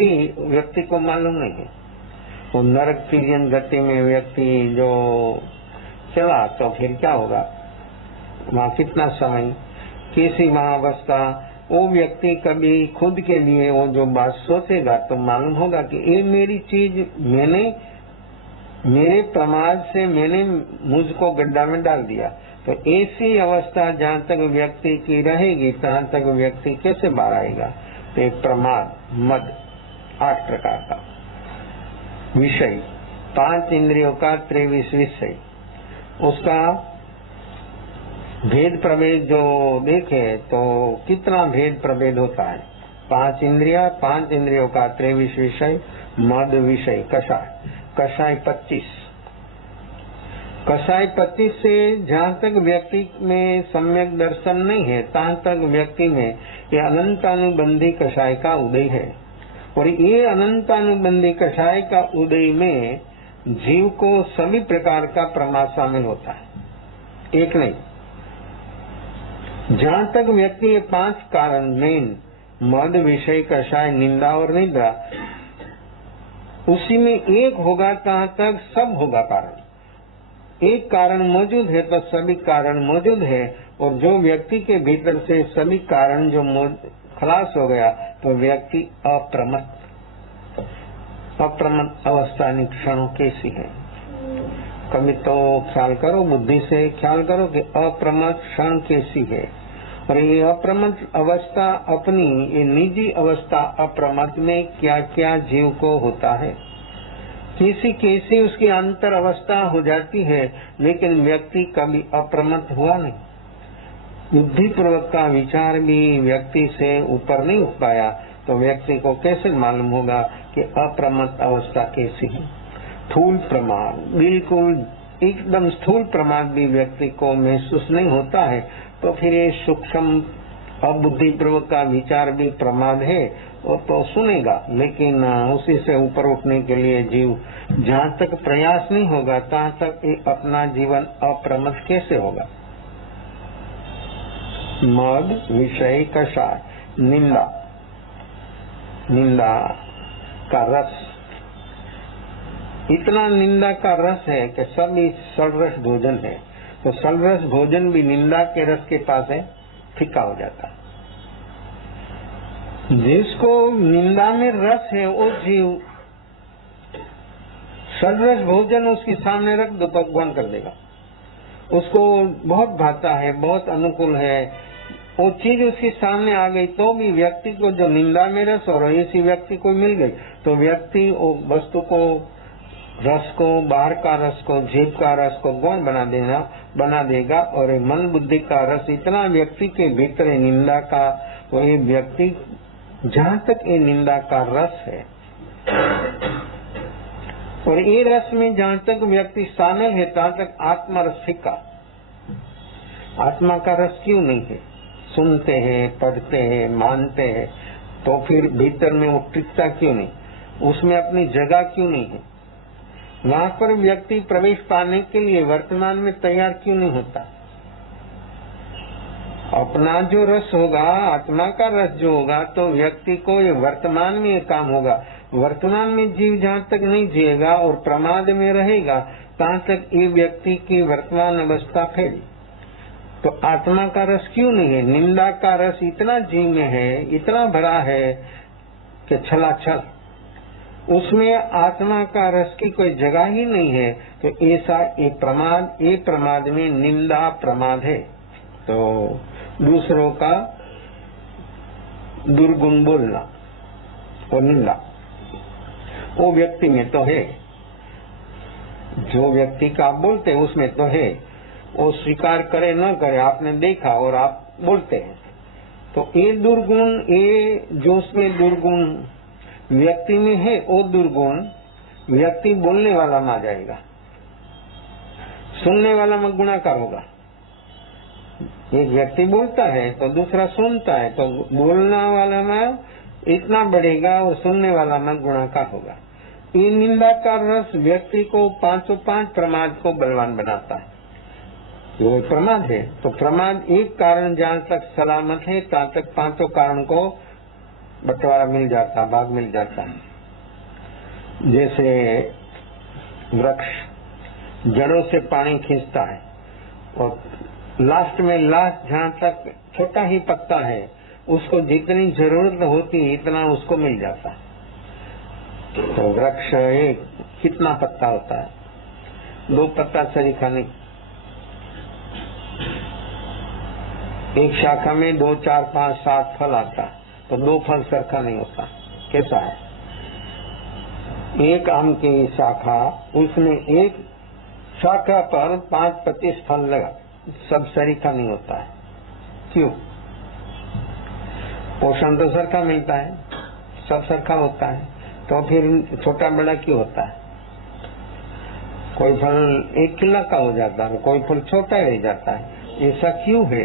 व्यक्ति को मालूम नहीं है। वो नरक तिर्यन गति में व्यक्ति जो चला तो फिर क्या होगा, वहाँ कितना समय, कैसी महाअवस्था, वो व्यक्ति कभी खुद के लिए वो जो बात सोचेगा तो मालूम होगा कि ये मेरी चीज मेरे प्रमाद से मैंने मुझको गड्ढा में डाल दिया। तो ऐसी अवस्था जहाँ तक व्यक्ति की रहेगी तहाँ तक व्यक्ति कैसे बाहर आएगा। तो प्रमाद मद 8 प्रकार का विषय, 5 इंद्रियों का 23 विषय, उसका भेद प्रभेद जो देखे तो कितना भेद प्रभेद होता है। 5 इंद्रिया, 5 इंद्रियों का 23 विषय, मद विषय, कषाय 25। कषाय 25 से जहाँ तक व्यक्ति में सम्यक दर्शन नहीं है तहाँ तक व्यक्ति में ये अनंतानुबंधी कषाय का उदय है। और ये अनंतानुबंधी कषाय का उदय में जीव को सभी प्रकार का प्रमाद शामिल होता है, एक नहीं। जहाँ तक व्यक्ति ये 5 कारण मेन मद विषय कषाय निंदा और निद्रा, उसी में एक होगा तहाँ तक सब होगा कारण। एक कारण मौजूद है तो सभी कारण मौजूद है। और जो व्यक्ति के भीतर से सभी कारण जो खलास हो गया तो व्यक्ति अप्रमत्त अवस्था क्षणों कैसी है। कभी तो ख्याल करो, बुद्धि से ख्याल करो कि अप्रमत्त क्षण कैसी है। और ये अप्रमत्त अवस्था अपनी ये निजी अवस्था अप्रमत्त में क्या क्या जीव को होता है, कैसी कैसी उसकी अंतर अवस्था हो जाती है, लेकिन व्यक्ति कभी अप्रमत्त हुआ नहीं। बुद्धि पूर्वक का विचार भी व्यक्ति से ऊपर नहीं उठ पाया तो व्यक्ति को कैसे मालूम होगा कि अप्रमत्त अवस्था कैसी है। स्थूल प्रमाद, बिल्कुल एकदम स्थूल प्रमाद भी व्यक्ति को महसूस नहीं होता है तो फिर ये सूक्ष्म अबुद्धि पूर्वक का विचार भी प्रमाद है, वो तो सुनेगा, लेकिन उसी से ऊपर उठने के लिए जीव जहाँ तक प्रयास नहीं होगा तहाँ तक अपना जीवन अप्रमत्त कैसे होगा। मद विषय कषाय, निंदा का रस, इतना निंदा का रस है कि सब सलरस भोजन है। तो सलरस भोजन भी निंदा के रस के पास है, फीका हो जाता है। जिसको निंदा में रस है वो जीव सलरस भोजन उसके सामने रख दो तो भगवान कर देगा। उसको बहुत भाता है, बहुत अनुकूल है, वो चीज उसके सामने आ गई तो भी व्यक्ति को जो निंदा में रस और ऐसी व्यक्ति को मिल गई तो व्यक्ति वो वस्तु को, रस को, बाहर का रस को, जीभ का रस को गौण बना देगा। और मन बुद्धि का रस इतना व्यक्ति के भीतर निंदा का, वही व्यक्ति जहाँ तक ये निंदा का रस है और ये रस में जहाँ तक व्यक्ति शामिल है तहाँ तक आत्मा रस फीका। आत्मा का रस क्यों नहीं है? सुनते हैं, पढ़ते हैं, मानते हैं, तो फिर भीतर में वो टिकता क्यों नहीं? उसमें अपनी जगह क्यों नहीं है? वहाँ पर व्यक्ति प्रवेश पाने के लिए वर्तमान में तैयार क्यों नहीं होता? अपना जो रस होगा, आत्मा का रस जो होगा, तो व्यक्ति को ये वर्तमान में ये काम होगा। वर्तमान में जीव जहाँ तक नहीं जिएगा और प्रमाद में रहेगा तहाँ तक ये व्यक्ति की वर्तमान अवस्था फैली। तो आत्मा का रस क्यों नहीं है? निंदा का रस इतना जीव में है, इतना भरा है कि छलाछल, उसमें आत्मा का रस की कोई जगह ही नहीं है। तो ऐसा एक प्रमाद में निंदा प्रमाद है। तो दूसरों का दुर्गुण बोलना और निंदा वो व्यक्ति में तो है, जो व्यक्ति का आप बोलते हैं उसमें तो है। वो स्वीकार करे न करे, आपने देखा और आप बोलते हैं, तो ये दुर्गुण, ये जो उसमें दुर्गुण व्यक्ति में है वो दुर्गुण व्यक्ति बोलने वाला में आ जाएगा, सुनने वाला में गुणाकार होगा। एक व्यक्ति बोलता है तो दूसरा सुनता है, तो बोलना वाला में इतना बढ़ेगा और सुनने वाला में गुणाकार होगा। ये निंदा का रस व्यक्ति को 505 प्रमाद को बलवान बनाता है। वो प्रमाद है तो प्रमाद एक कारण जहाँ तक सलामत है तहाँ तक 5 कारण को बंटवारा मिल जाता, भाग मिल जाता है। जैसे वृक्ष जड़ों से पानी खींचता है और लास्ट जहाँ तक छोटा ही पत्ता है, उसको जितनी जरूरत होती है इतना उसको मिल जाता है। तो वृक्ष एक कितना पत्ता होता है? 2 पत्ता सही खाने, एक शाखा में 2, 4, 5, 7 फल आता, तो 2 फल सरखा नहीं होता। कैसा है? एक आम की शाखा, उसमें एक शाखा पर 5-25 फल लगा, सब सरीखा नहीं होता है। क्यों? पोषण तो सरखा मिलता है, सब सरखा होता है, तो फिर छोटा बड़ा क्यों होता है? कोई फल 1 किलो का हो जाता है, कोई फल छोटा रह जाता है, ऐसा क्यों है?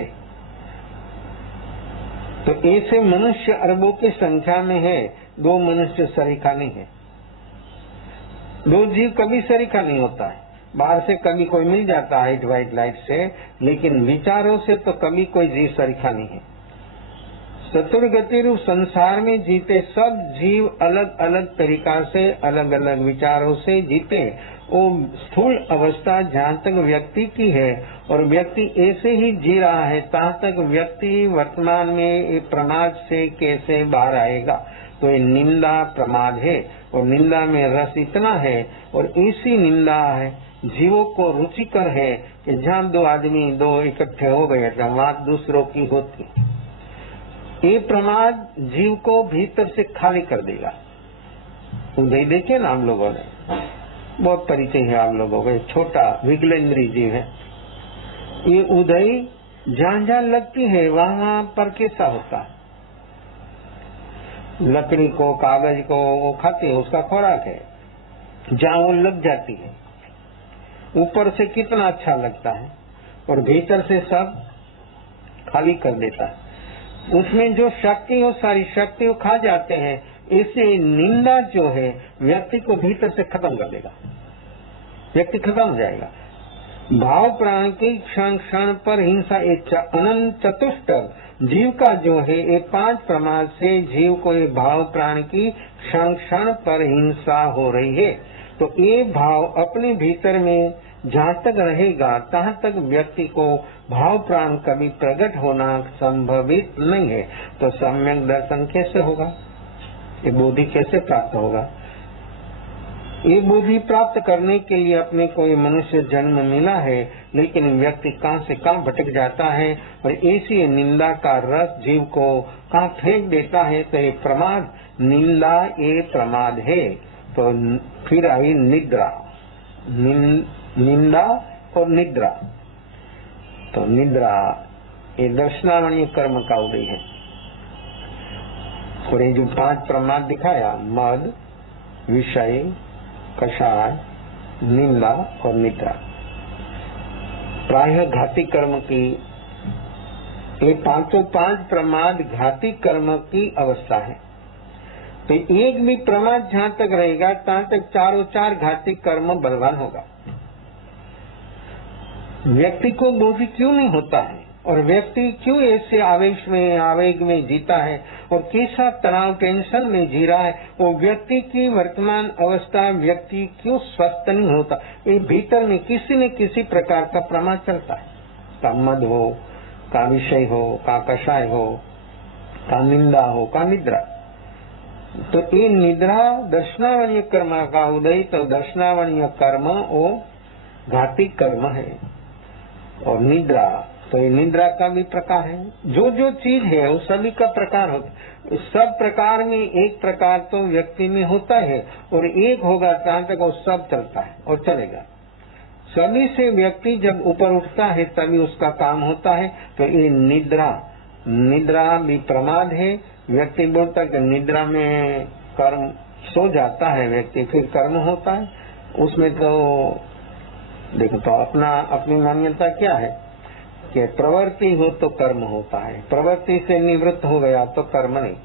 तो ऐसे मनुष्य अरबों की संख्या में है, 2 मनुष्य सरीखा नहीं है। 2 जीव कभी सरीखा नहीं होता है। बाहर से कभी कोई मिल जाता है व्हाइट लाइट से, लेकिन विचारों से तो कभी कोई जीव सरीखा नहीं है। चतुर्गति रूप संसार में जीते सब जीव अलग अलग तरीका से, अलग अलग विचारों से जीते। वो स्थूल अवस्था जहाँ तक व्यक्ति की है और व्यक्ति ऐसे ही जी रहा है, तहाँ तक व्यक्ति वर्तमान में प्रमाद से कैसे बाहर आएगा? तो ये निंदा प्रमाद है, और निंदा में रस इतना है, और ऐसी निंदा है जीवों को रुचिकर है कि जहाँ 2 आदमी 2 इकट्ठे हो गए तो वहाँ दूसरों की होती। ये प्रमाद जीव को भीतर से खाली कर देगा। उदय देखे ना हम लोगों ने, बहुत परिचय है आप लोगों को। छोटा विगलेंद्री जीव है, ये उदय जहाँ जहाँ लगती है वहाँ पर कैसा होता है? लकड़ी को, कागज को वो खाती है, उसका खुराक है। जहाँ वो लग जाती है, ऊपर से कितना अच्छा लगता है और भीतर से सब खाली कर देता है। उसमें जो शक्ति हो, सारी शक्ति वो खा जाते हैं। इससे निंदा जो है व्यक्ति को भीतर से खत्म कर देगा, व्यक्ति खत्म हो जाएगा। भाव प्राण की क्षण क्षण पर हिंसा, एक अनंत चतुष्ट जीव का जो है ये 5 प्रमाद से जीव को ये भाव प्राण की क्षण क्षण पर हिंसा हो रही है। तो ये भाव अपने भीतर में जहाँ तक रहेगा तहाँ तक व्यक्ति को भाव प्राण कभी प्रकट होना संभवित नहीं है। तो सम्यक दर्शन कैसे होगा? ये बुद्धि कैसे प्राप्त होगा? ये बुद्धि प्राप्त करने के लिए अपने को ये मनुष्य जन्म मिला है, लेकिन व्यक्ति कहाँ से कहाँ भटक जाता है और ऐसी निंदा का रस जीव को कहाँ फेंक देता है। तो ये प्रमाद, निंदा ये प्रमाद है। तो फिर आई निद्रा, निंदा और निद्रा। तो निद्रा ये दर्शनावनीय कर्म का उदय है। और ये जो 5 प्रमाद दिखाया, मद, विषय, कषाय, निंदा और निद्रा, प्रायः घाती कर्म की, ये 5 प्रमाद घाती कर्म की अवस्था है। तो एक भी प्रमाद जहाँ तक रहेगा तहाँ तक 4 घाती कर्म बलवान होगा। व्यक्ति को बोध क्यों नहीं होता है और व्यक्ति क्यों ऐसे आवेग में जीता है और कैसा तनाव टेंशन में जी रहा है? वो व्यक्ति की वर्तमान अवस्था, व्यक्ति क्यों स्वस्थ नहीं होता? ये भीतर में किसी न किसी प्रकार का प्रमाद चलता है। का मद हो, का विषय हो, का कषाय हो, का निंदा हो, का निद्रा। तो ये निद्रा दर्शनावनीय कर्म का उदय। तो दर्शनावनीय कर्म वो घाती कर्म है। और निद्रा, तो ये निद्रा का भी प्रकार है। जो जो चीज है वो सभी का प्रकार होता। सब प्रकार में एक प्रकार तो व्यक्ति में होता है, और एक होगा तहाँ तक वो सब चलता है और चलेगा। सभी से व्यक्ति जब ऊपर उठता है तभी उसका काम होता है। तो ये निद्रा, निद्रा भी प्रमाद है। व्यक्ति बोलता है कि निद्रा में कर्म, सो जाता है व्यक्ति फिर कर्म होता है। उसमें तो देखो, तो अपनी मान्यता क्या है कि प्रवृत्ति हो तो कर्म होता है, प्रवृत्ति से निवृत्त हो गया तो कर्म नहीं।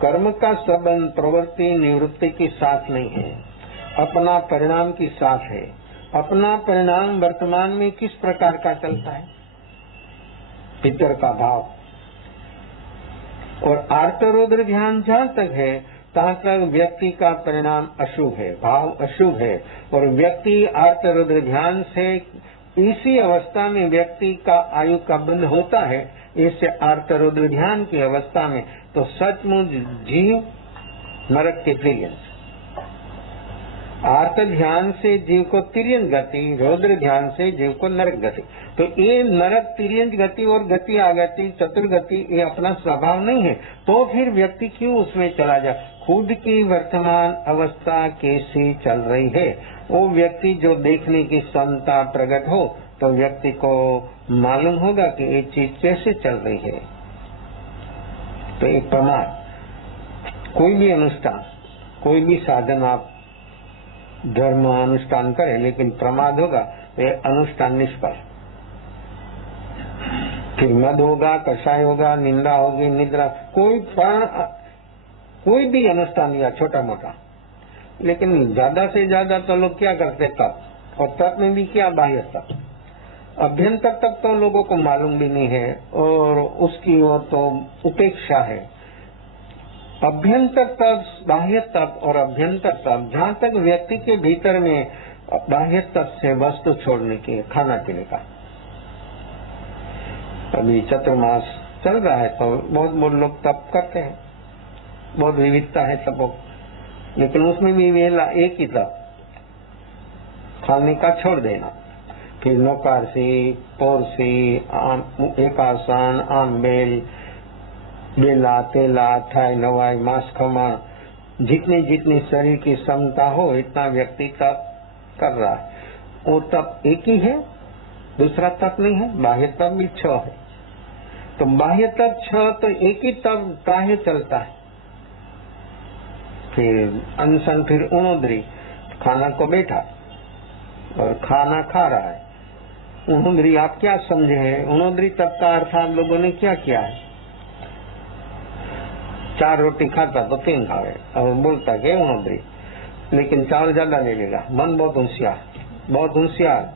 कर्म का संबंध प्रवृत्ति निवृत्ति के साथ नहीं है, अपना परिणाम के साथ है। अपना परिणाम वर्तमान में किस प्रकार का चलता है? भीतर का भाव, और आर्तरोद्र ध्यान जहाँ तक है तहाँ तक व्यक्ति का परिणाम अशुभ है, भाव अशुभ है। और व्यक्ति आर्तरोद्र ध्यान से इसी अवस्था में व्यक्ति का आयु का बंध होता है। इससे आर्तरोद्र ध्यान की अवस्था में तो सचमुच जीव नरक के तिर्यन, आर्त ध्यान से जीव को तिर्यन गति, रौद्र ध्यान से जीव को नरक गति। तो ये नरक, तिर्यन गति और गति आगति, चतुर्गति ये अपना स्वभाव नहीं है, तो फिर व्यक्ति क्यों उसमें चला जाए। खुद की वर्तमान अवस्था कैसी चल रही है वो व्यक्ति जो देखने की क्षमता प्रकट हो तो व्यक्ति को मालूम होगा कि ये चीज कैसे चल रही है। तो एक प्रमाद, कोई भी अनुष्ठान, कोई भी साधन आप धर्म अनुष्ठान करें लेकिन प्रमाद होगा तो अनुष्ठान निष्फल। फिर मद होगा, कषाय होगा, निंदा होगी, निद्रा, कोई भी अनुष्ठान लिया छोटा मोटा, लेकिन ज्यादा से ज्यादा तो लोग क्या करते तप, और तप में भी क्या बाह्य तप, अभ्यंतर तप तो लोगों को मालूम भी नहीं है और उसकी वो तो उपेक्षा है। अभ्यंतर तप, बाह्य तप और अभ्यंतर तप, जहाँ तक व्यक्ति के भीतर में बाह्य तप से वस्तु छोड़ने की, खाना पीने का। अभी चतुर्मास चल रहा है तो बहुत लोग तप करते हैं, बहुत विविधता है तपों, लेकिन उसमें भी वेला एक ही तप, खाने का छोड़ देना। फिर नौकारसी, पौरसी, एकासन, आमबेल, बेला, तेला, थाई, नवाई, मांस खमा, जितनी शरीर की क्षमता हो इतना व्यक्ति तप कर रहा है। वो तप एक ही है, दूसरा तप नहीं है। बाह्य तप भी 6 है, तो बाह्य तप 6 तो एक ही तप काहे चलता है। फिर अनशन, फिर उणोदरी, खाना को बैठा और खाना खा रहा है। उणोदरी आप क्या समझे हैं? उणोदरी तप का अर्थ आप लोगों ने क्या किया है? 4 रोटी खाता तो 3 खावे और बोलता कि उणोदरी, लेकिन चावल ज्यादा ले लेगा। मन बहुत होशियार,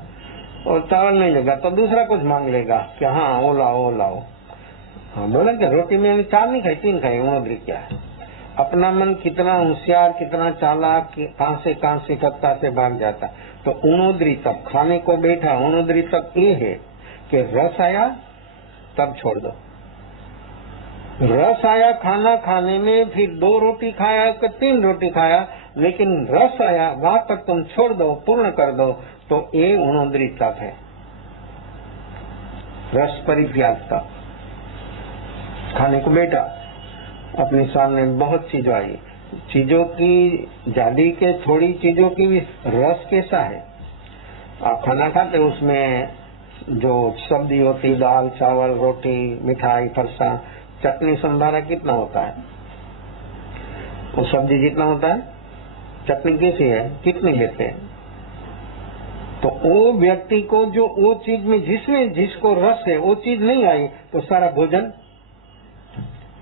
और चावल नहीं लेगा तो दूसरा कुछ मांग लेगा कि हाँ वो लाओ। हाँ बोला कि रोटी में 4 नहीं खाई, 3 खाई। उणोदरी क्या है? अपना मन कितना होशियार, कितना चालाक, कहां से कत्ता से भाग जाता। तो उणोदरी तप, खाने को बैठा, उणोदरी तप ये है कि रस आया तब छोड़ दो। रस आया खाना खाने में, फिर 2 रोटी खाया कि 3 रोटी खाया, लेकिन रस आया वहां तक तुम छोड़ दो, पूर्ण कर दो, तो ये उणोदरी तप है, रस परित्याग तप। खाने को बैठा, अपने सामने बहुत चीज आई, चीजों की जादी के थोड़ी चीजों की भी रस कैसा है। आप खाना खाते उसमें जो सब्जी होती, दाल, चावल, रोटी, मिठाई, फरसा, चटनी, संभारा कितना होता है? वो सब्जी जितना होता है, चटनी कैसी है, कितनी लेते हैं? तो वो व्यक्ति को जो वो चीज में जिसको रस है वो चीज नहीं आई तो सारा भोजन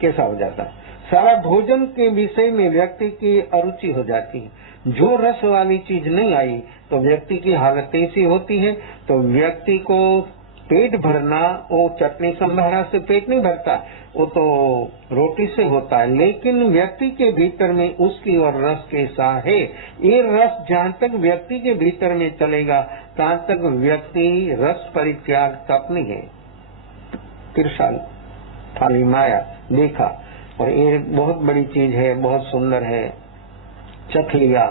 कैसा हो जाता है? सारा भोजन के विषय में व्यक्ति की अरुचि हो जाती है। जो रस वाली चीज नहीं आई तो व्यक्ति की हालत ऐसी होती है। तो व्यक्ति को पेट भरना, वो चटनी संभारा से पेट नहीं भरता, वो तो रोटी से होता है, लेकिन व्यक्ति के भीतर में उसकी और रस कैसा है, ये रस जहाँ तक व्यक्ति के भीतर में चलेगा तहाँ तक व्यक्ति रस परित्याग तप नहीं है। तिरसाल खाली माया देखा और ये बहुत बड़ी चीज है, बहुत सुंदर है, चख लिया,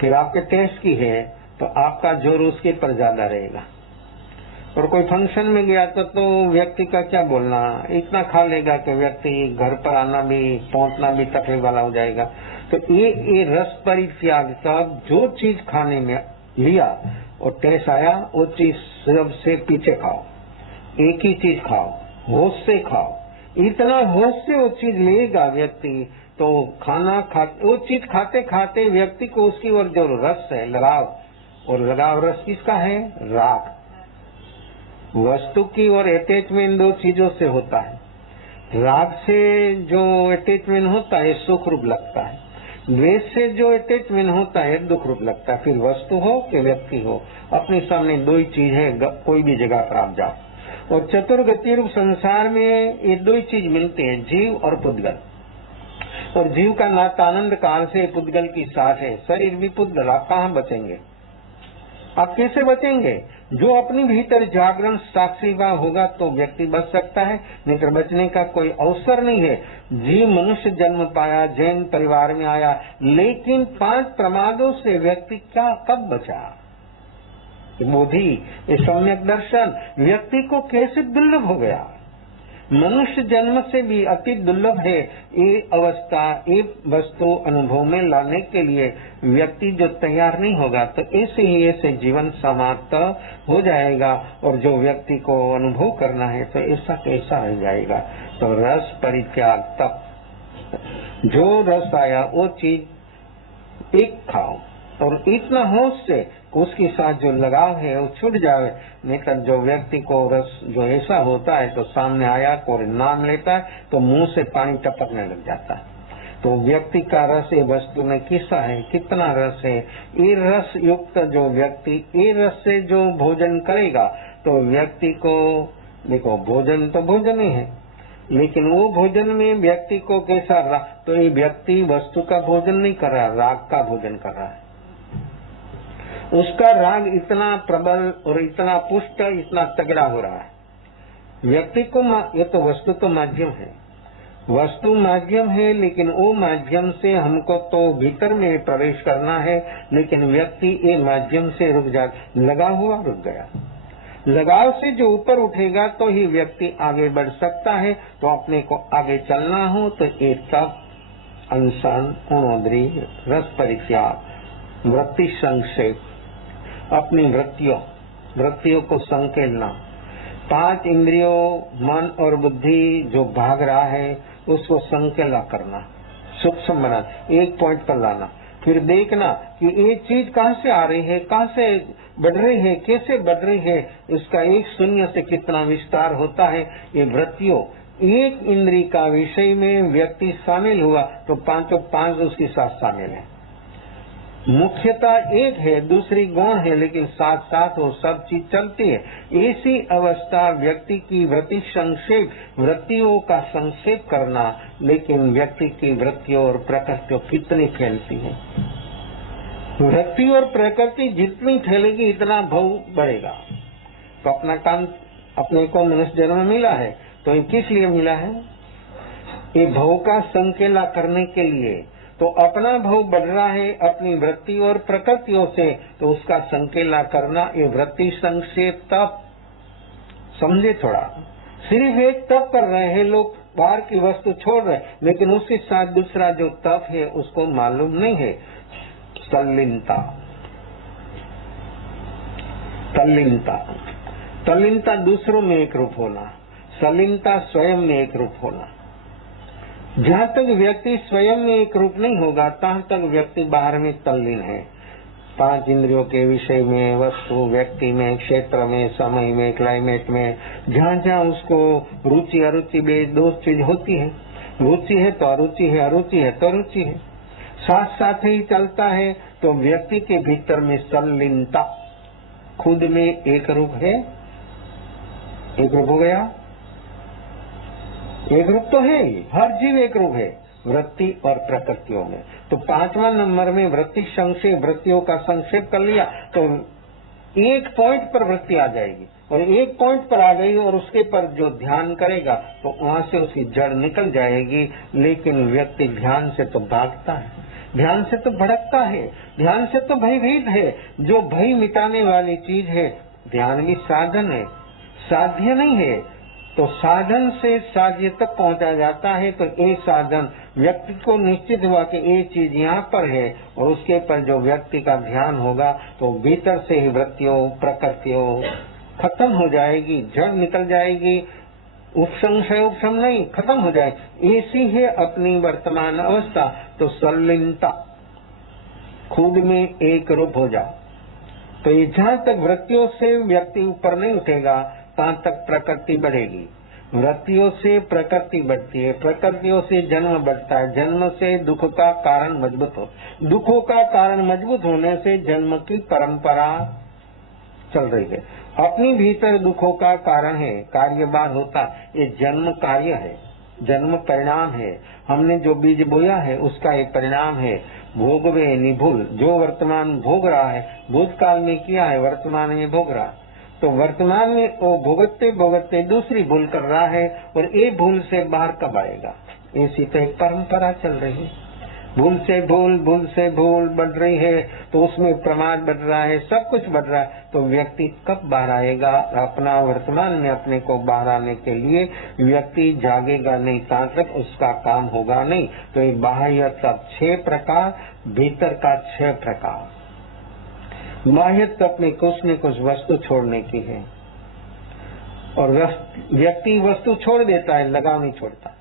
फिर आपके टेस्ट की है तो आपका जोर उसके पर ज्यादा रहेगा। और कोई फंक्शन में गया तो व्यक्ति का क्या बोलना, इतना खा लेगा कि व्यक्ति घर पर आना भी, पहुंचना भी तकलीफ वाला हो जाएगा। तो ये रस परित्याग तब जो चीज खाने में लिया और टेस्ट आया वो चीज सबसे पीछे खाओ, एक ही चीज खाओ, होश से खाओ। इतना होश से वो चीज लेगा व्यक्ति तो वो चीज खाते खाते व्यक्ति को उसकी ओर जो रस है, लगाव, और लगाव रस किसका है? राग। वस्तु की और अटैचमेंट 2 चीजों से होता है। राग से जो अटैचमेंट होता है सुख रूप लगता है, द्वेष से जो अटैचमेंट होता है दुख रूप लगता है। फिर वस्तु हो कि व्यक्ति हो, अपने सामने 2 ही चीज है, कोई भी जगह पर आप जाओ। और चतुर्गति रूप संसार में ये दो ही चीज मिलती है, जीव और पुद्गल। और जीव का नाता आनंद काल से पुद्गल की साथ है। शरीर भी पुद्गल, आप कहाँ बचेंगे? आप कैसे बचेंगे? जो अपनी भीतर जागरण साक्षी भाव होगा तो व्यक्ति बच सकता है, नहीं तो बचने का कोई अवसर नहीं है। जीव मनुष्य जन्म पाया, जैन परिवार में आया, लेकिन 5 प्रमादों से व्यक्ति क्या कब बचा? बोधि, ये सम्यक दर्शन व्यक्ति को कैसे दुर्लभ हो गया? मनुष्य जन्म से भी अति दुर्लभ है। ये अवस्था, ये वस्तु अनुभव में लाने के लिए व्यक्ति जो तैयार नहीं होगा तो ऐसे ही ऐसे जीवन समाप्त हो जाएगा। और जो व्यक्ति को अनुभव करना है तो ऐसा कैसा रह जाएगा? तो रस परित्याग, तप, जो रस आया वो चीज एक खाओ और इतना होश से उसके साथ जो लगाव है वो छूट जाए। नहीं तो जो व्यक्ति को रस जो ऐसा होता है तो सामने आया और नाम लेता है तो मुंह से पानी टपकने लग जाता है। तो व्यक्ति का रस ये वस्तु में किसा है, कितना रस है? ये रस युक्त जो व्यक्ति ये रस से जो भोजन करेगा तो व्यक्ति को, देखो भोजन तो भोजन ही है, लेकिन वो भोजन में व्यक्ति को कैसा, तो ये व्यक्ति वस्तु का भोजन नहीं कर रहा, राग का भोजन कर रहा है। उसका राग इतना प्रबल और इतना पुष्ट, इतना तगड़ा हो रहा है। व्यक्ति को ये तो वस्तु तो माध्यम है, वस्तु माध्यम है, लेकिन वो माध्यम से हमको तो भीतर में प्रवेश करना है, लेकिन व्यक्ति ये माध्यम से रुक जा, लगा हुआ रुक गया। लगाव से जो ऊपर उठेगा तो ही व्यक्ति आगे बढ़ सकता है। तो अपने को आगे चलना हो तो एक तप, अनशन, उणोदरी, रस परित्याग, वृत्ति संक्षेप, अपनी वृत्तियों को संकेलना, 5 इंद्रियों, मन और बुद्धि जो भाग रहा है उसको संकेला करना, सूक्ष्म बना, एक पॉइंट पर लाना, फिर देखना कि ये चीज कहाँ से आ रही है, कहाँ से बढ़ रही है, कैसे बढ़ रही है, इसका एक शून्य से कितना विस्तार होता है। ये वृत्तियों, एक इंद्री का विषय में व्यक्ति शामिल हुआ तो 5 उसके साथ शामिल है। मुख्यता एक है, दूसरी गौण है, लेकिन साथ साथ वो सब चीज चलती है। ऐसी अवस्था व्यक्ति की वृत्ति संक्षेप, वृत्तियों का संक्षेप करना, लेकिन व्यक्ति की वृत्तियों और प्रकृति कितनी फैलती है। वृत्ति और प्रकृति जितनी फैलेगी इतना भव बढ़ेगा। तो अपना काम, अपने को मनुष्य जन्म मिला है तो ये किस लिए मिला है? ये भव का संकेला करने के लिए। तो अपना भव बढ़ रहा है अपनी वृत्ति और प्रकृतियों से, तो उसका संकेला करना, ये वृत्ति संक्षेप तप। समझे थोड़ा, सिर्फ एक तप कर रहे हैं लोग, बाहर की वस्तु छोड़ रहे, लेकिन उसके साथ दूसरा जो तप है उसको मालूम नहीं है। तल्लीनता, तल्लीनता, तल्लीनता दूसरों में एक रूप होना, सलीनता स्वयं में एक रूप होना। जहाँ तक व्यक्ति स्वयं में एक रूप नहीं होगा तहाँ तक व्यक्ति बाहर में तल्लीन है। 5 इंद्रियों के विषय में, वस्तु, व्यक्ति में, क्षेत्र में, समय में, क्लाइमेट में, जहाँ जहाँ उसको रुचि अरुचि दो चीज होती है। रुचि है तो अरुचि है, अरुचि है तो रुचि है, साथ साथ ही चलता है। तो व्यक्ति के भीतर में तल्लीनता, खुद में एक रूप है, एक रूप हो गया, एक रूप तो है ही, हर जीव एक रूप है वृत्ति और प्रकृतियों में। तो 5वां नंबर में वृत्ति संक्षेप, वृत्तियों का संक्षेप कर लिया तो एक पॉइंट पर वृत्ति आ जाएगी, और एक पॉइंट पर आ गई और उसके पर जो ध्यान करेगा तो वहाँ से उसकी जड़ निकल जाएगी। लेकिन व्यक्ति ध्यान से तो भागता है, ध्यान से तो भड़कता है, ध्यान से तो भयभीत है। जो भय मिटाने वाली चीज है, ध्यान भी साधन है, साध्य नहीं है। तो साधन से साध्य तक पहुंचा जाता है। तो ये साधन व्यक्ति को निश्चित हुआ कि ये चीज यहाँ पर है, और उसके पर जो व्यक्ति का ध्यान होगा तो भीतर से ही वृत्तियों प्रकृतियों खत्म हो जाएगी, जड़ निकल जाएगी, उपसंशय उपशम नहीं, खत्म हो जाएगी। ऐसी है अपनी वर्तमान अवस्था। तो सल्लीनता, खुद में एक रूप हो जा। तो ये जहाँ तक वृत्तियों से व्यक्ति ऊपर नहीं उठेगा तहाँ तक प्रकृति बढ़ेगी, वृत्तियों से प्रकृति बढ़ती है, प्रकृतियों से जन्म बढ़ता है, जन्म से दुख का कारण मजबूत हो, दुखों का कारण मजबूत होने से जन्म की परंपरा चल रही है। अपनी भीतर दुखों का कारण है, कार्यबार होता, ये जन्म कार्य है, जन्म परिणाम है। हमने जो बीज बोया है उसका ये परिणाम है। भोगवे निभूल, जो वर्तमान भोग रहा है भूतकाल में किया है, वर्तमान में भोग रहा है, तो वर्तमान में वो भोगते भोगते दूसरी भूल कर रहा है, और ये भूल से बाहर कब आएगा? ऐसी तो एक परंपरा चल रही है। भूल से भूल बढ़ रही है, तो उसमें प्रमाद बढ़ रहा है, सब कुछ बढ़ रहा है, तो व्यक्ति कब बाहर आएगा? अपना वर्तमान में अपने को बाहर आने के लिए व्यक्ति जागेगा नहीं, तब तक उसका काम होगा नहीं। तो ये बाह्य तप 6 प्रकार, भीतर का 6 प्रकार। बाह्य तप में कुछ न कुछ वस्तु छोड़ने की है, और व्यक्ति वस्तु छोड़ देता है, लगाव नहीं छोड़ता।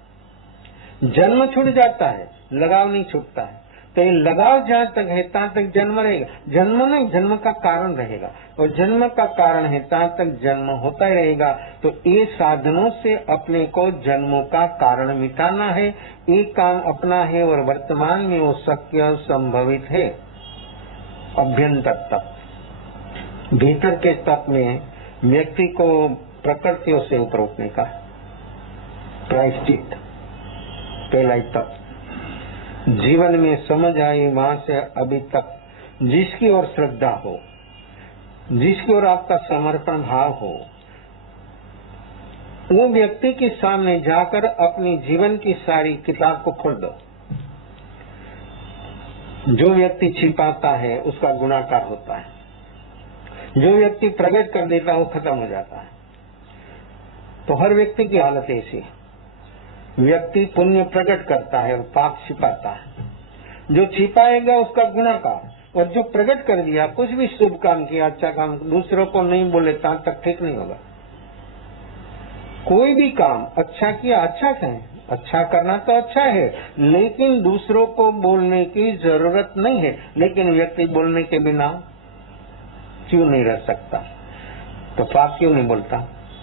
जन्म छूट जाता है, लगाव नहीं छूटता है। तो ये लगाव जहाँ तक है तहाँ तक जन्म रहेगा, जन्म नहीं, जन्म का कारण रहेगा, और जन्म का कारण है तहाँ तक जन्म होता ही रहेगा। तो ये साधनों से अपने को जन्मों का कारण मिटाना है, एक काम अपना है, और वर्तमान में वो शक्य संभवित है। अभ्यंतर तप, भीतर के तप में व्यक्ति को प्रकृतियों से ऊपर उठने का प्रायश्चित, पहला ही तप। जीवन में समझ आई वहां से अभी तक जिसकी ओर श्रद्धा हो, जिसकी ओर आपका समर्पण भाव हो, वो व्यक्ति के सामने जाकर अपनी जीवन की सारी किताब को खोल दो। जो व्यक्ति छिपाता है उसका गुनाहगार होता है, जो व्यक्ति प्रकट कर देता है वो खत्म हो जाता है। तो हर व्यक्ति की हालत ऐसी है, व्यक्ति पुण्य प्रकट करता है और पाप छिपाता है। जो छिपाएगा उसका गुनाहगार, और जो प्रकट कर दिया, कुछ भी शुभ काम किया, अच्छा काम, दूसरों को नहीं बोले तब तक ठीक नहीं होगा। कोई भी काम अच्छा किया, अच्छा कहें, अच्छा करना तो अच्छा है, लेकिन दूसरों को बोलने की जरूरत नहीं है। लेकिन व्यक्ति बोलने के बिना क्यों नहीं रह सकता? तो पाप क्यों नहीं बोलता?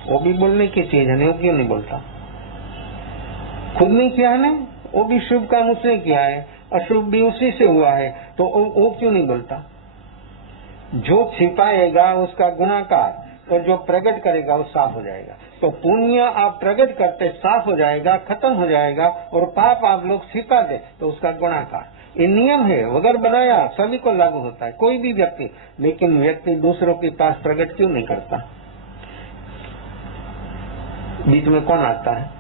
वो भी बोलने की चीज है, वो क्यों नहीं बोलता? खुद नहीं किया है ना, वो भी शुभ काम उसने किया है, अशुभ भी उसी से हुआ है, तो वो क्यों नहीं बोलता? जो छिपाएगा उसका गुनाहगार, और जो प्रकट करेगा वो साफ हो जाएगा। तो पुण्य आप प्रकट करते साफ हो जाएगा, खत्म हो जाएगा, और पाप आप लोग छिपा दे तो उसका गुनाहगार। ये नियम है, वगर बनाया सभी को लागू होता है, कोई भी व्यक्ति। लेकिन व्यक्ति दूसरों के पास प्रकट क्यों नहीं करता? बीच में कौन आता है?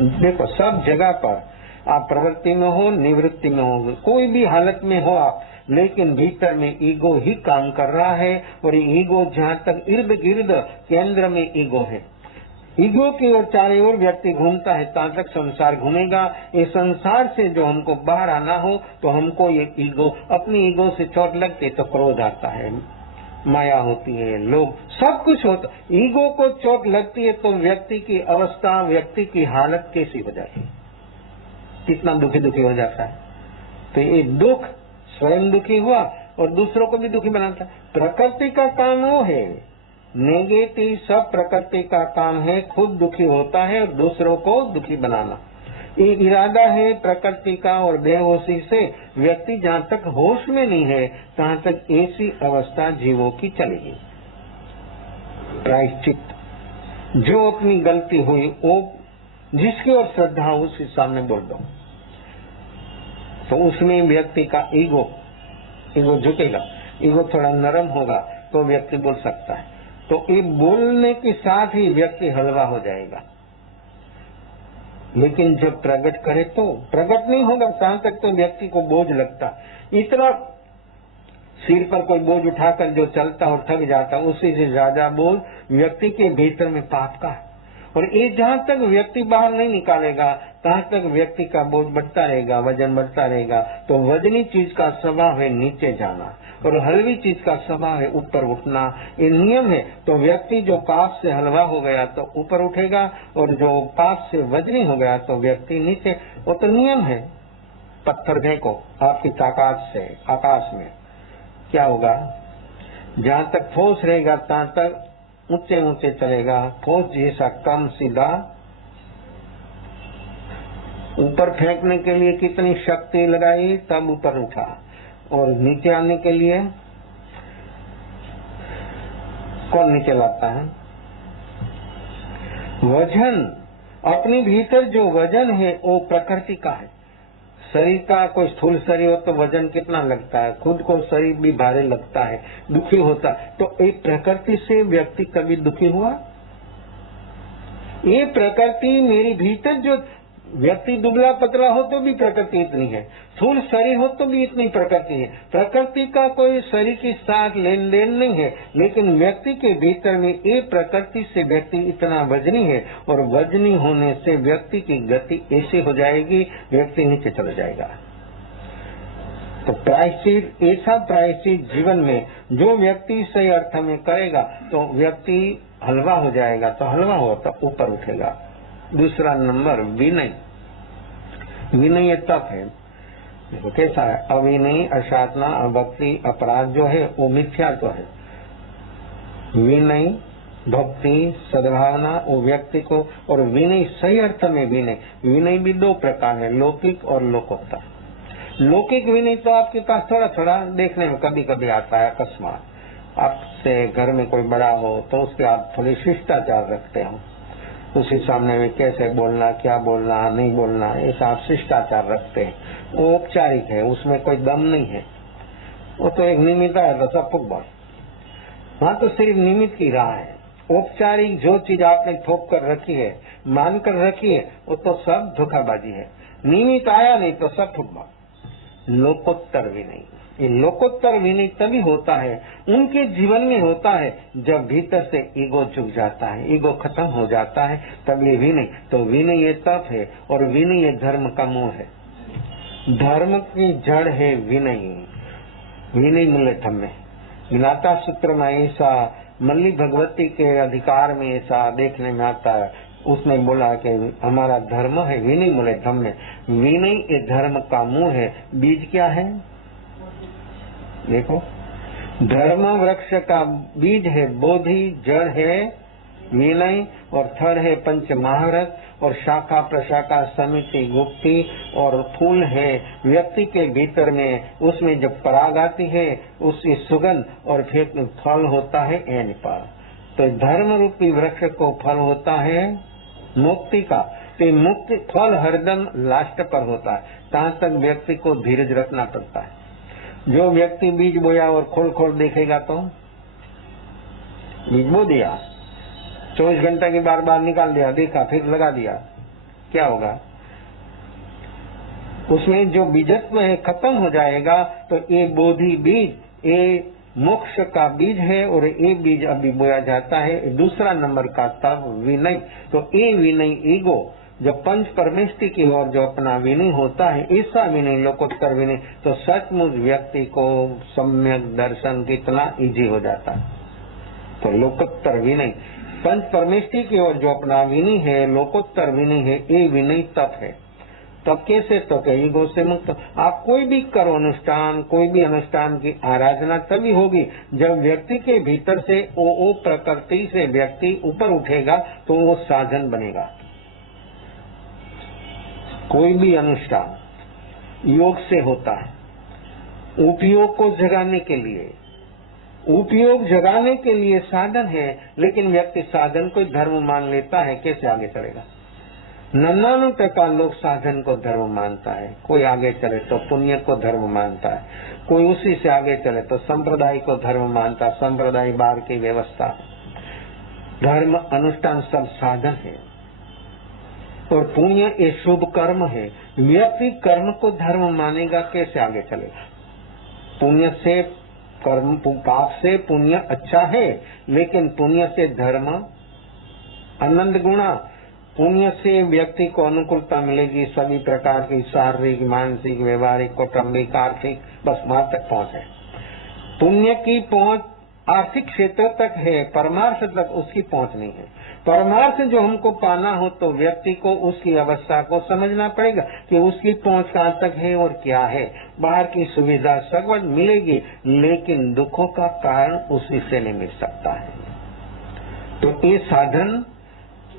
देखो, सब जगह पर आप प्रवृत्ति में हो, निवृत्ति में हो, कोई भी हालत में हो आप, लेकिन भीतर में ईगो ही काम कर रहा है। और ये ईगो जहाँ तक इर्द गिर्द केंद्र में ईगो है, ईगो की ओर चारों ओर व्यक्ति घूमता है, तहाँ तक संसार घूमेगा। ये संसार से जो हमको बाहर आना हो, तो हमको ये ईगो, अपनी ईगो से चोट लगती तो क्रोध आता है, माया होती है, लोग, सब कुछ होता। ईगो को चोट लगती है तो व्यक्ति की अवस्था, व्यक्ति की हालत कैसी हो जाती है, कितना दुखी हो जाता है। तो ये दुख स्वयं दुखी हुआ और दूसरों को भी दुखी बनाता है। प्रकृति का काम वो है, नेगेटिव सब प्रकृति का काम है, खुद दुखी होता है और दूसरों को दुखी बनाना। ये इरादा है प्रकृति का, और बेहोशी से व्यक्ति जहाँ तक होश में नहीं है तहाँ तक ऐसी अवस्था जीवों की चलेगी। प्रायश्चित, जो अपनी गलती हुई वो जिसकी ओर श्रद्धा हो उसके सामने बोल दो, तो उसमें व्यक्ति का ईगो झुकेगा, ईगो थोड़ा नरम होगा तो व्यक्ति बोल सकता है। तो ये बोलने के साथ ही व्यक्ति हलवा हो जाएगा। लेकिन जब प्रकट करे तो प्रकट नहीं होगा, तहाँ तक तो व्यक्ति को बोझ लगता। इतना सिर पर कोई बोझ उठाकर जो चलता और थक जाता, उसी से ज्यादा बोझ व्यक्ति के भीतर में पाप का है। और ये जहाँ तक व्यक्ति बाहर नहीं निकालेगा तहाँ तक व्यक्ति का बोझ बढ़ता रहेगा, वजन बढ़ता रहेगा। तो वजनी चीज का स्वभाव है नीचे जाना, और हलवी चीज का स्वभाव है ऊपर उठना, ये नियम है। तो व्यक्ति जो पाप से हलवा हो गया तो ऊपर उठेगा, और जो पाप से वजनी हो गया तो व्यक्ति नीचे। वो तो नियम है। पत्थर फेंको आपकी ताकत से आकाश में, क्या होगा? जहाँ तक ठोस रहेगा तहाँ तक ऊंचे ऊंचे चलेगा, ठोस जैसा कम सीधा। ऊपर फेंकने के लिए कितनी शक्ति लगाई तब ऊपर उठा, और नीचे आने के लिए कौन नीचे लाता है? वजन, अपने भीतर जो वजन है वो प्रकृति का है। शरीर का कोई स्थूल शरीर हो तो वजन कितना लगता है, खुद को शरीर भी भारी लगता है, दुखी होता है। तो एक प्रकृति से व्यक्ति कभी दुखी हुआ? ये प्रकृति मेरी भीतर जो व्यक्ति दुबला पतला हो तो भी प्रकृति इतनी है, स्थूल शरीर हो तो भी इतनी प्रकृति है। प्रकृति का कोई शरीर के साथ लेन देन नहीं है, लेकिन व्यक्ति के भीतर में ये प्रकृति से व्यक्ति इतना वजनी है, और वजनी होने से व्यक्ति की गति ऐसी हो जाएगी, व्यक्ति नीचे चला जाएगा। तो प्रायश्चित, ऐसा प्रायश्चित जीवन में जो व्यक्ति सही अर्थ में करेगा तो व्यक्ति हलवा हो जाएगा, तो हलवा हो तो ऊपर उठेगा। दूसरा नंबर विनय। विनय तप है, देखो कैसा है, अविनयी, अशातना, अभक्ति, अपराध जो है वो मिथ्या तो है। विनय, भक्ति, सद्भावना वो व्यक्ति को, और विनय सही अर्थ में विनय। विनय भी दो प्रकार है, लौकिक और लोकोत्तर। लौकिक विनय तो आपके पास थोड़ा थोड़ा देखने में कभी कभी आता है अकस्मात। आपसे घर में कोई बड़ा हो तो उसके आप थोड़ी शिष्टाचार रखते हो, उसी सामने में कैसे बोलना, क्या बोलना, नहीं बोलना, ऐसा आप शिष्टाचार रखते हैं। वो औपचारिक है, उसमें कोई दम नहीं है, वो तो एक निमित्त है, रसा फुटबॉल। वहाँ तो सिर्फ निमित्त की राह है। औपचारिक जो चीज आपने थोप कर रखी है, मान कर रखी है, वो तो सब धोखाबाजी है। निमित्त आया नहीं तो सब फुटबॉल। लोकोत्तर भी नहीं। ये लोकोत्तर विनय तभी होता है, उनके जीवन में होता है जब भीतर से ईगो झुक जाता है, ईगो खत्म हो जाता है, तब ये विनय। तो विनय ये तप है, और विनय ये धर्म का मूल है। धर्म की जड़ है विनय। विनय मूल्य में ज्ञाता सूत्र में ऐसा, मल्ली भगवती के अधिकार में ऐसा देखने में आता है। उसने बोला कि हमारा धर्म है विनय मूल्य धम्म में। विनय ये धर्म का मूल है। बीज क्या है? देखो, धर्म वृक्ष का बीज है बोधि, जड़ है विनय, और थड़ है पंच महारथ, और शाखा प्रशाखा समिति गुप्ति, और फूल है व्यक्ति के भीतर में। उसमें जब पराग आती है उसकी सुगंध, और फिर फल होता है एन पर। तो धर्म रूपी वृक्ष को फल होता है मुक्ति का। तो मुक्ति फल हरदम लास्ट पर होता है, तहाँ तक व्यक्ति को धीरज रखना पड़ता है। जो व्यक्ति बीज बोया और खोल खोल देखेगा तो बीज बो दिया, 24 घंटे के बार बार निकाल दिया, देखा, फिर लगा दिया, क्या होगा? उसमें जो बीजत्व है खत्म हो जाएगा। तो ये बोधि बीज, ये मोक्ष का बीज है, और ये बीज अभी बोया जाता है। दूसरा नंबर का तप विनय। तो ये विनय ईगो जब पंच परमेष्टि की ओर जो अपना विनय होता है, ऐसा विनय लोकोत्तर विनय, तो सचमुच व्यक्ति को सम्यक दर्शन कितना इजी हो जाता है। तो लोकोत्तर विनय, पंच परमेष्टि की ओर जो अपना विनय है, लोकोत्तर विनय है, ये विनय तप है। तब कैसे? तो ईगो से मुक्त। आप कोई भी करो अनुष्ठान, कोई भी अनुष्ठान की आराधना तभी होगी जब व्यक्ति के भीतर से वो प्रकृति से व्यक्ति ऊपर उठेगा, तो वो साधन बनेगा। कोई भी अनुष्ठान योग से होता है, उपयोग को जगाने के लिए, उपयोग जगाने के लिए साधन है। लेकिन व्यक्ति साधन को धर्म मान लेता है, कैसे आगे चलेगा? 99% लोग साधन को धर्म मानता है। कोई आगे चले तो पुण्य को धर्म मानता है, कोई उसी से आगे चले तो संप्रदाय को धर्म मानता है। संप्रदाय बार की व्यवस्था, धर्म अनुष्ठान सब साधन है, और पुण्य ये शुभ कर्म है। व्यक्ति कर्म को धर्म मानेगा, कैसे आगे चलेगा? पुण्य से कर्म, पाप से पुण्य अच्छा है, लेकिन पुण्य से धर्म आनंद गुणा। पुण्य से व्यक्ति को अनुकूलता मिलेगी सभी प्रकार की, शारीरिक, मानसिक, व्यवहारिक, कौटुंबिक, आर्थिक, बस वहां तक पहुंच है। पुण्य की पहुंच आर्थिक क्षेत्र तक है, परमार्थ तक उसकी पहुंच नहीं है। परमार्थ जो हमको पाना हो तो व्यक्ति को उसकी अवस्था को समझना पड़ेगा कि उसकी पहुंच कहाँ तक है और क्या है। बाहर की सुविधा सगवड़ मिलेगी, लेकिन दुखों का कारण उसी से नहीं मिल सकता है। तो ये साधन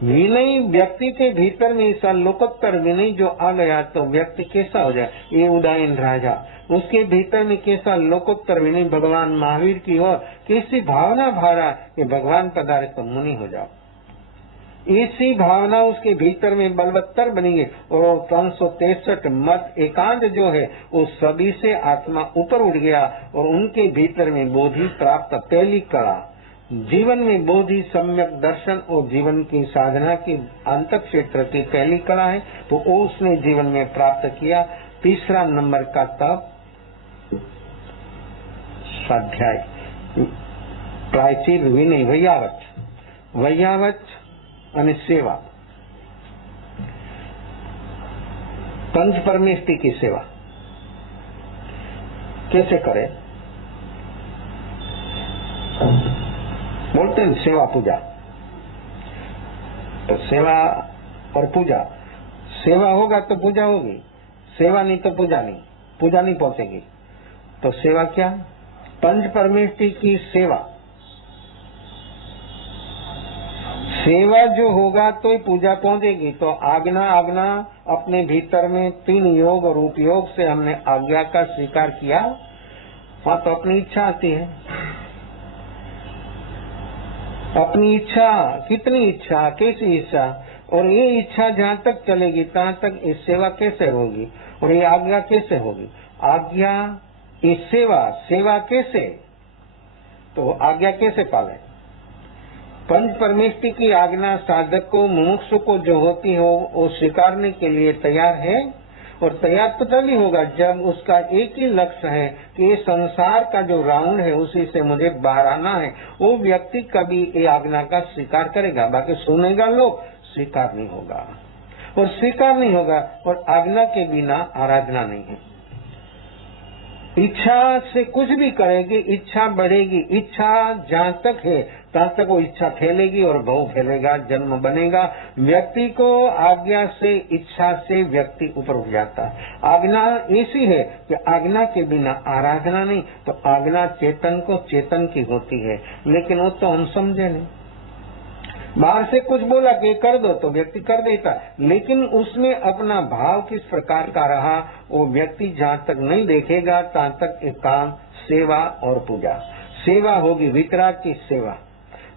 विनय व्यक्ति के भीतर में ऐसा लोकोत्तर विनय जो आ गया तो व्यक्ति कैसा हो जाए? ये उदयन राजा, उसके भीतर में कैसा लोकोत्तर विनय भगवान महावीर की ओर कैसी भावना भारा कि भगवान पधारे तो मुनि हो जाओ। इसी भावना उसके भीतर में बलवत्तर बनेगी और 363 मत एकांत जो है वो सभी से आत्मा ऊपर उठ गया और उनके भीतर में बोधि प्राप्त। पहली कला जीवन में बोधि सम्यक दर्शन और जीवन की साधना की अंत क्षेत्र की पहली कला है, तो वो उसने जीवन में प्राप्त किया। तीसरा नंबर का तप स्वाध्याय, प्रायचित, विनय, वैयावच અને सेवा, पंच परमेष्टि की सेवा कैसे करे? बोलते हैं सेवा पूजा, तो सेवा और पूजा, सेवा होगा तो पूजा होगी, सेवा नहीं तो पूजा नहीं पहुंचेगी। तो सेवा क्या? पंच परमेष्टि की सेवा। सेवा जो होगा तो ही पूजा पहुंचेगी। तो आज्ञा अपने भीतर में 3 योग और उपयोग से हमने आज्ञा का स्वीकार किया, वहां तो अपनी इच्छा आती है। अपनी इच्छा, कितनी इच्छा, कैसी इच्छा, और ये इच्छा जहाँ तक चलेगी तहाँ तक ये सेवा कैसे होगी और ये आज्ञा कैसे होगी? आज्ञा, ये सेवा कैसे? तो आज्ञा कैसे पाले? पंच परमेष्टि की आज्ञा साधक को, मुमुक्षु को जो होती हो वो स्वीकारने के लिए तैयार है, और तैयार तो तभी होगा जब उसका एक ही लक्ष्य है कि ये संसार का जो राउंड है उसी से मुझे बाहर आना है। वो व्यक्ति कभी ये आज्ञा का स्वीकार करेगा, बाकी सुनेगा लोग, स्वीकार नहीं होगा। और स्वीकार नहीं होगा और आज्ञा के बिना आराधना नहीं है। इच्छा से कुछ भी करेगी, इच्छा बढ़ेगी, इच्छा जहाँ तक है तहाँ तक वो इच्छा फैलेगी और भव फैलेगा, जन्म बनेगा। व्यक्ति को आज्ञा से, इच्छा से व्यक्ति ऊपर उठ जाता है। आज्ञा ऐसी है कि आज्ञा के बिना आराधना नहीं, तो आज्ञा चेतन को चेतन की होती है, लेकिन वो तो हम समझे नहीं। बाहर से कुछ बोला कि कर दो तो व्यक्ति कर देता, लेकिन उसमें अपना भाव किस प्रकार का रहा वो व्यक्ति जहाँ तक नहीं देखेगा तहाँ तक एक काम सेवा और पूजा। सेवा होगी वितराग की सेवा।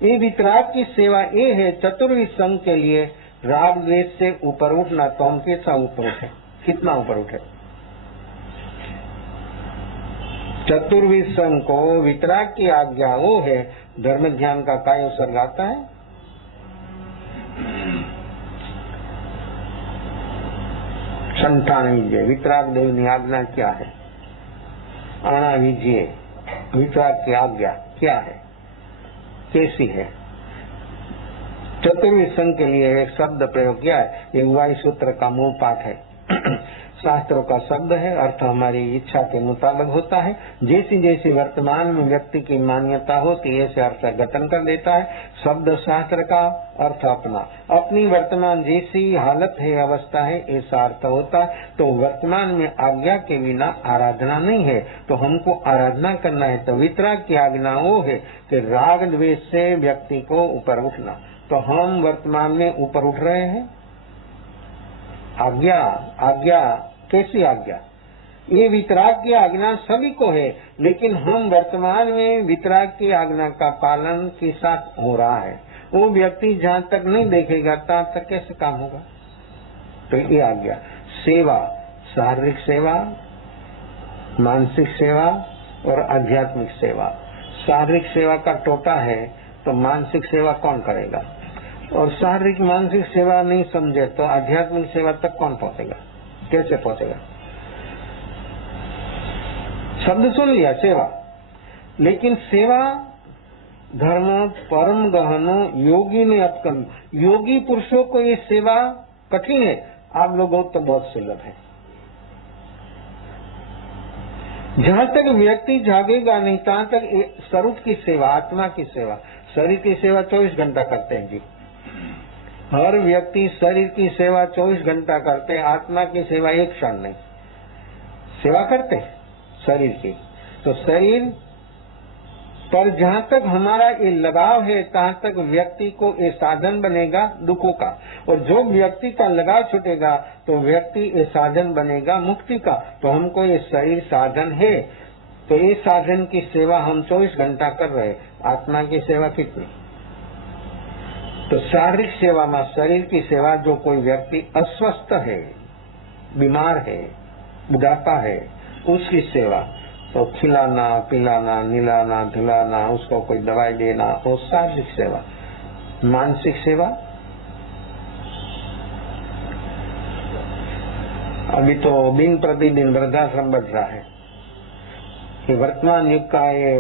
ये वितराग की सेवा ये है चतुर्विध संघ के लिए राग द्वेष से ऊपर उठना। तो हम कैसा ऊपर उठे, कितना ऊपर उठे? चतुर्विध संघ को वितराग की आज्ञा वो है, धर्म ध्यान का काय सर्ग आता है, संतान विजय। वितराग देव की आज्ञा क्या है? आना विजय। वितराग की आज्ञा क्या है, कैसी है? चतुर्विध संघ के लिए एक शब्द प्रयोग किया है, ये वायु सूत्र का मूल पाठ है। शास्त्रों का शब्द है, अर्थ हमारी इच्छा के मुताबिक होता है। जैसी जैसी वर्तमान में व्यक्ति की मान्यता होती है ऐसे अर्थ गठन कर देता है। शब्द शास्त्र का, अर्थ अपना, अपनी वर्तमान जैसी हालत है, अवस्था है, ऐसा अर्थ होता है। तो वर्तमान में आज्ञा के बिना आराधना नहीं है, तो हमको आराधना करना है। तो वितराग की आज्ञा वो है कि राग द्वेष से व्यक्ति को ऊपर उठना। तो हम वर्तमान में ऊपर उठ रहे हैं। आज्ञा कैसी आज्ञा? ये वितराग की आज्ञा सभी को है, लेकिन हम वर्तमान में वितराग की आज्ञा का पालन के साथ हो रहा है। वो व्यक्ति जहाँ तक नहीं देखेगा तहाँ तक कैसे काम होगा? तो ये आज्ञा। सेवा, शारीरिक सेवा, मानसिक सेवा और आध्यात्मिक सेवा। शारीरिक सेवा का टोटा है तो मानसिक सेवा कौन करेगा? और शारीरिक मानसिक सेवा नहीं समझे तो आध्यात्मिक सेवा तक कौन पहुंचेगा? कैसे पहुंचेगा? शब्द सुन लिया सेवा, लेकिन सेवा धर्म परम गहनो योगी ने अत्कन। योगी पुरुषों को ये सेवा कठिन है, आप लोगों तो बहुत सुलभ है। जहाँ तक व्यक्ति जागेगा नहीं तहाँ तक स्वरूप की सेवा, आत्मा की सेवा। शरीर की सेवा 24 घंटा करते हैं जी, हर व्यक्ति शरीर की सेवा 24 घंटा करते हैं, आत्मा की सेवा एक क्षण नहीं। सेवा करते शरीर की, तो शरीर पर जहाँ तक हमारा ये लगाव है तहाँ तक व्यक्ति को ये साधन बनेगा दुखों का, और जो व्यक्ति का लगाव छूटेगा तो व्यक्ति ये साधन बनेगा मुक्ति का। तो हमको ये शरीर साधन है, तो ये साधन की सेवा हम 24 घंटा कर रहे। आत्मा की सेवा कितनी? तो शारीरिक सेवा में शरीर की सेवा, जो कोई व्यक्ति अस्वस्थ है, बीमार है, बुढ़ापा है, उसकी सेवा, तो खिलाना, पिलाना, निलाना, धुलाना, उसको कोई दवाई देना, वो शारीरिक सेवा। मानसिक सेवा, अभी तो दिन प्रतिदिन वृद्धाश्रम बढ़ रहा है कि वर्तमान युग का ये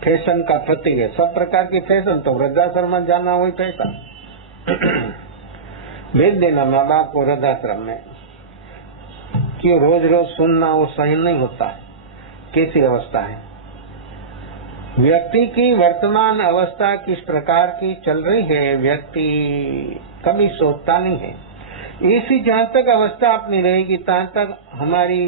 फैशन का प्रतीक है। सब प्रकार की फैशन, तो वृद्धाश्रम में जाना वही फैशन। भेज देना माँ बाप को वृद्धाश्रम में, कि रोज रोज सुनना वो सही नहीं होता है। कैसी अवस्था है व्यक्ति की? वर्तमान अवस्था किस प्रकार की चल रही है व्यक्ति कभी सोचता नहीं है। इसी जहाँ तक अवस्था अपनी रहेगी तहाँ तक हमारी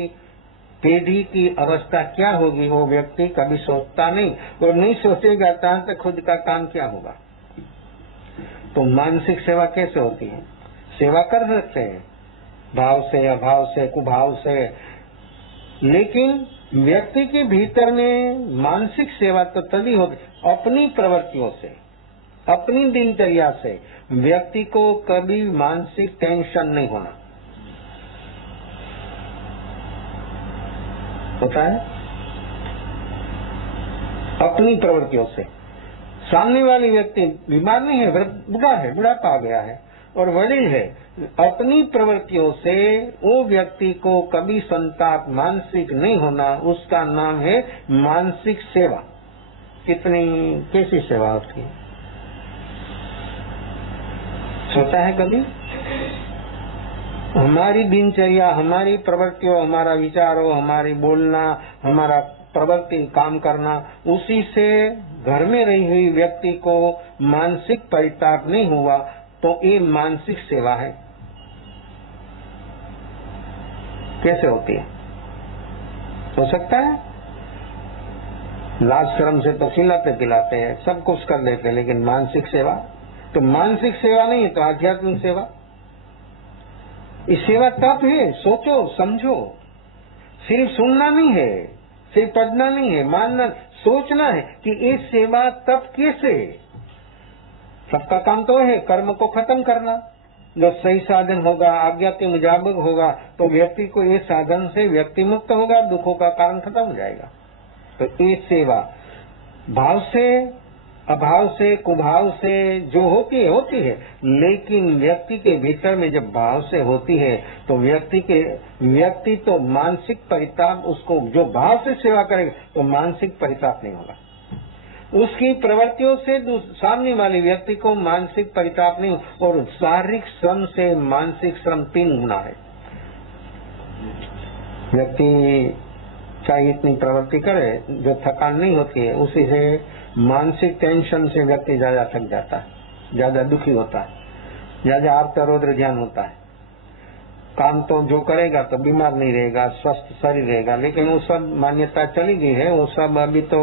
पीढ़ी की अवस्था क्या होगी वो व्यक्ति कभी सोचता नहीं, और नहीं सोचेगा तहाँ तक खुद का काम क्या होगा। तो मानसिक सेवा कैसे होती है? सेवा कर सकते हैं भाव से, अभाव से, कुभाव से, लेकिन व्यक्ति के भीतर में मानसिक सेवा तो तभी होती अपनी प्रवृत्तियों से, अपनी दिनचर्या से। व्यक्ति को कभी मानसिक टेंशन नहीं होना होता है अपनी प्रवृत्तियों से। सामने वाली व्यक्ति बीमार नहीं है, बुढ़ा है, बुढ़ापा आ गया है और वडील है, अपनी प्रवृत्तियों से वो व्यक्ति को कभी संताप मानसिक नहीं होना, उसका नाम है मानसिक सेवा। कितनी कैसी सेवा होती है? सोचा है कभी? हमारी दिनचर्या, हमारी प्रवृत्तियों, हमारा विचारों, हमारी बोलना, हमारा प्रवृत्ति काम करना, उसी से घर में रही हुई व्यक्ति को मानसिक परिताप नहीं हुआ, तो ये मानसिक सेवा है। कैसे होती है? हो सकता है लाज शर्म से तो खिलाते पिलाते हैं, सब कुछ कर लेते हैं, लेकिन मानसिक सेवा तो मानसिक सेवा नहीं है, तो आध्यात्मिक सेवा। ये सेवा तप है, सोचो समझो, सिर्फ सुनना नहीं है, सिर्फ पढ़ना नहीं है, मानना, सोचना है कि ये सेवा तप कैसे। सबका काम तो है कर्म को खत्म करना। जो सही साधन होगा, आज्ञा के मुताबिक होगा, तो व्यक्ति को ये साधन से व्यक्ति मुक्त होगा, दुखों का कारण खत्म हो जाएगा। तो ये सेवा भाव से, अभाव से, कुभाव से जो होती है, लेकिन व्यक्ति के भीतर में जब भाव से होती है तो व्यक्ति तो मानसिक परिताप, उसको जो भाव से सेवा करेगा तो मानसिक परिताप नहीं होगा। उसकी प्रवृत्तियों से सामने वाले व्यक्ति को मानसिक परिताप नहीं, और शारीरिक श्रम से मानसिक श्रम 3 गुना है। व्यक्ति चाहे इतनी प्रवृत्ति करे, जो थकान नहीं होती है, उसी से मानसिक टेंशन से व्यक्ति ज्यादा थक जाता है, ज्यादा दुखी होता है, ज्यादा आर्तरोद्र ध्यान होता है। काम तो जो करेगा तो बीमार नहीं रहेगा, स्वस्थ शरीर रहेगा, लेकिन वो सब मान्यता चली गई है, वो सब अभी तो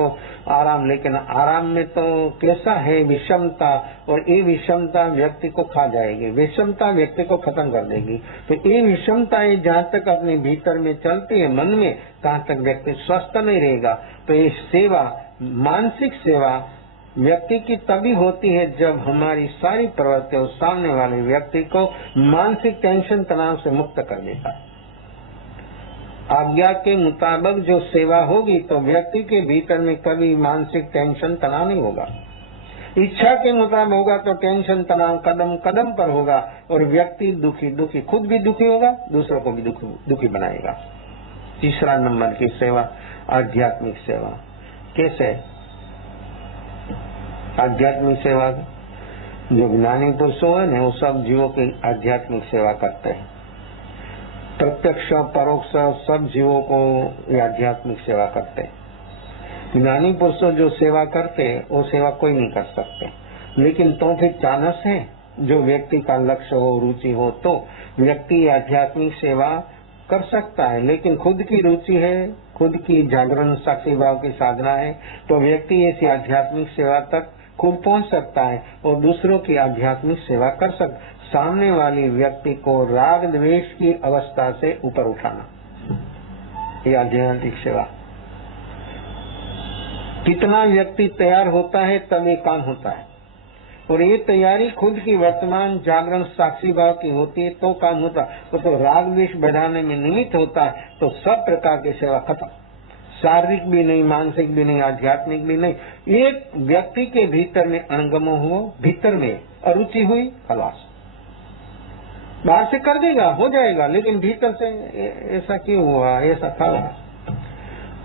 आराम। लेकिन आराम में तो कैसा है विषमता, और ये विषमता व्यक्ति को खा जाएगी, विषमता व्यक्ति को खत्म कर देगी। तो ये विषमता जहाँ तक अपने भीतर में चलती है मन में, तहाँ तक व्यक्ति स्वस्थ नहीं रहेगा। तो ये सेवा, मानसिक सेवा व्यक्ति की तभी होती है जब हमारी सारी प्रवृत्तियां सामने वाले व्यक्ति को मानसिक टेंशन तनाव से मुक्त कर देता है। आज्ञा के मुताबिक जो सेवा होगी तो व्यक्ति के भीतर में कभी मानसिक टेंशन तनाव नहीं होगा। इच्छा के मुताबिक होगा तो टेंशन तनाव कदम कदम पर होगा, और व्यक्ति दुखी, खुद भी दुखी होगा, दूसरों को भी दुखी बनाएगा। तीसरा नंबर की सेवा आध्यात्मिक सेवा। कैसे? आध्यात्मिक सेवा जो ज्ञानी पुरुषों है ना, वो सब जीवों की आध्यात्मिक सेवा करते हैं। प्रत्यक्ष परोक्ष सब जीवों को आध्यात्मिक सेवा करते हैं। ज्ञानी पुरुषों जो सेवा करते हैं वो सेवा कोई नहीं कर सकते, लेकिन तो फिर चानस है जो व्यक्ति का लक्ष्य हो, रुचि हो, तो व्यक्ति आध्यात्मिक सेवा कर सकता है, लेकिन खुद की रुचि है, खुद की जागरण साक्षी भाव की साधना है, तो व्यक्ति ऐसी आध्यात्मिक सेवा तक खुद पहुंच सकता है और दूसरों की आध्यात्मिक सेवा कर सकता। सामने वाली व्यक्ति को राग द्वेष की अवस्था से ऊपर उठाना, ये आध्यात्मिक सेवा। कितना व्यक्ति तैयार होता है तब ये काम होता है, और ये तैयारी खुद की वर्तमान जागरण साक्षी भाव की होती है तो काम होता है। तो राग द्वेष बढ़ाने में निमित्त होता है तो सब प्रकार की सेवा खत्म, शारीरिक भी नहीं, मानसिक भी नहीं, आध्यात्मिक भी नहीं। एक व्यक्ति के भीतर में अणगमो हो, भीतर में अरुचि हुई, खलास। बाहर से कर देगा, हो जाएगा, लेकिन भीतर से ऐसा क्यों हुआ, ऐसा था।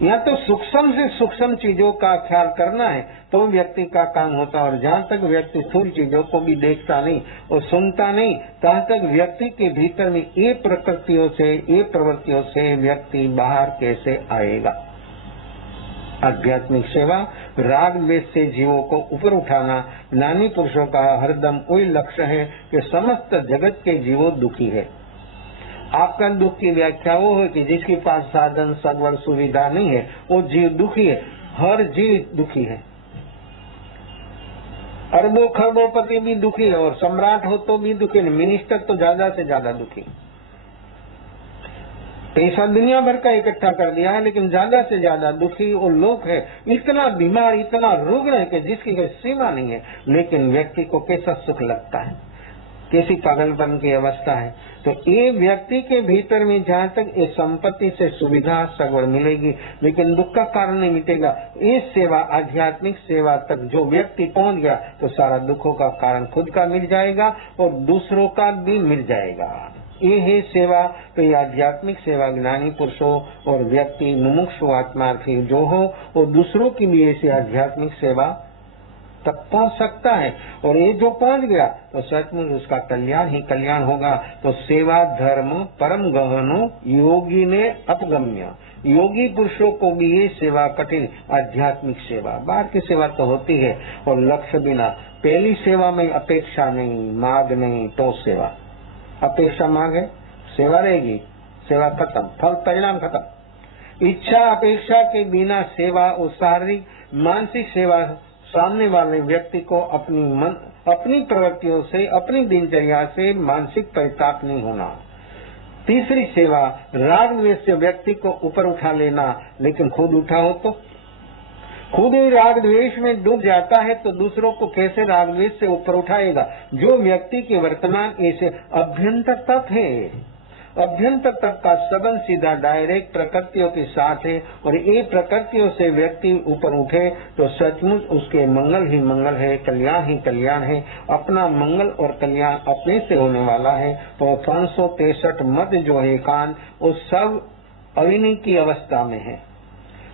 या तो सूक्ष्म से सूक्ष्म चीजों का ख्याल करना है तो व्यक्ति का काम होता है, और जहाँ तक व्यक्ति स्थूल चीजों को भी देखता नहीं और सुनता नहीं, तहाँ तक व्यक्ति के भीतर में ये प्रकृतियों से, ये प्रवृत्तियों से व्यक्ति बाहर कैसे आएगा। आध्यात्मिक सेवा राग द्वेष से जीवों को ऊपर उठाना ज्ञानी पुरुषों का हरदम वही लक्ष्य है कि समस्त जगत के जीवों दुखी है। आपका दुख की व्याख्या वो है कि जिसके पास साधन सगवड़ सुविधा नहीं है वो जीव दुखी है। हर जीव दुखी है, अरबों खरबोपति भी दुखी है, और सम्राट हो तो भी दुखी है, मिनिस्टर तो ज्यादा से ज्यादा दुखी। पैसा दुनिया भर का इकट्ठा कर दिया है, लेकिन ज्यादा से ज्यादा दुखी वो लोग है। इतना बीमार, इतना रुग्ण है कि जिसकी कोई सीमा नहीं है, लेकिन व्यक्ति को कैसा सुख लगता है, कैसी पागलपन की अवस्था है। तो ये व्यक्ति के भीतर में जहाँ तक ये संपत्ति से सुविधा सगवड़ मिलेगी, लेकिन दुख का कारण नहीं मिटेगा। ये सेवा, आध्यात्मिक सेवा तक जो व्यक्ति पहुँच गया तो सारा दुखों का कारण खुद का मिल जाएगा और दूसरों का भी मिल जाएगा। ये है सेवा। तो ये आध्यात्मिक सेवा ज्ञानी पुरुषों और व्यक्ति मुमुक्षु आत्मार्थी जो हो वो दूसरों की भी ऐसी आध्यात्मिक सेवा तक पहुंच सकता है, और ये जो पहुंच गया तो सचमुच उसका कल्याण ही कल्याण होगा। तो सेवा धर्म परम गहनो योगी ने अपगम्य। योगी पुरुषों को भी ये सेवा कठिन, आध्यात्मिक सेवा। बाहर की सेवा तो होती है और लक्ष्य बिना। पहली सेवा में अपेक्षा नहीं, मांग नहीं, तो सेवा। अपेक्षा मांग है, सेवा रहेगी, सेवा खत्म, फल परिणाम खत्म। इच्छा अपेक्षा के बिना सेवा और शारीरिक मानसिक सेवा सामने वाले व्यक्ति को अपनी प्रवृत्तियों से, अपनी दिनचर्या से मानसिक परिताप नहीं होना। तीसरी सेवा राग द्वेष से व्यक्ति को ऊपर उठा लेना, लेकिन खुद उठा हो तो खुद ही राग द्वेष में डूब जाता है तो दूसरों को कैसे राग द्वेष से ऊपर उठाएगा। जो व्यक्ति के वर्तमान ऐसे अभ्यंतर तत्व है, अभ्यंतर तत्व का संबंध सीधा डायरेक्ट प्रकृतियों के साथ है, और ये प्रकृतियों से व्यक्ति ऊपर उठे तो सचमुच उसके मंगल ही मंगल है, कल्याण ही कल्याण है। अपना मंगल और कल्याण अपने से होने वाला है। तो 363 मत जो है कान, वो सब अविनय की अवस्था में है।